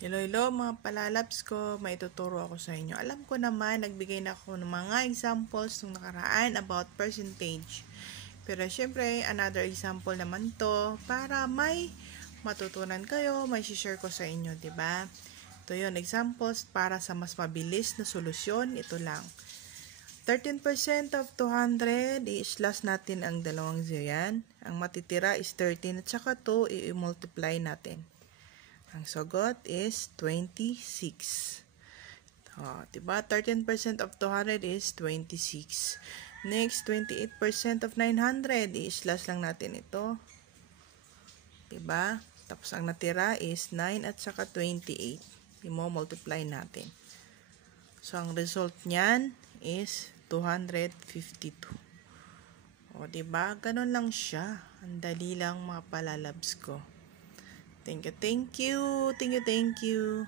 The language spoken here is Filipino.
Hello mga palalabs ko, may tuturo ako sa inyo. Alam ko naman, nagbigay na ako ng mga examples nung nakaraan about percentage. Pero syempre, another example naman to para may matutunan kayo, may share ko sa inyo, 'di ba? Ito 'yon, examples para sa mas mabilis na solusyon, ito lang. 13% of 200, i-slash natin ang dalawang zero yan. Ang matitira is 13 at saka 2, i-multiply natin. Ang sagot is 26. Diba? 13% of 200 is 26. Next, 28% of 900. I-slash lang natin ito. Diba? Tapos, ang natira is 9 at saka 28. I-multiply natin. So, ang result niyan is 252. Diba? Ganun lang siya. Ang dali lang mga palalabs ko. Thank you.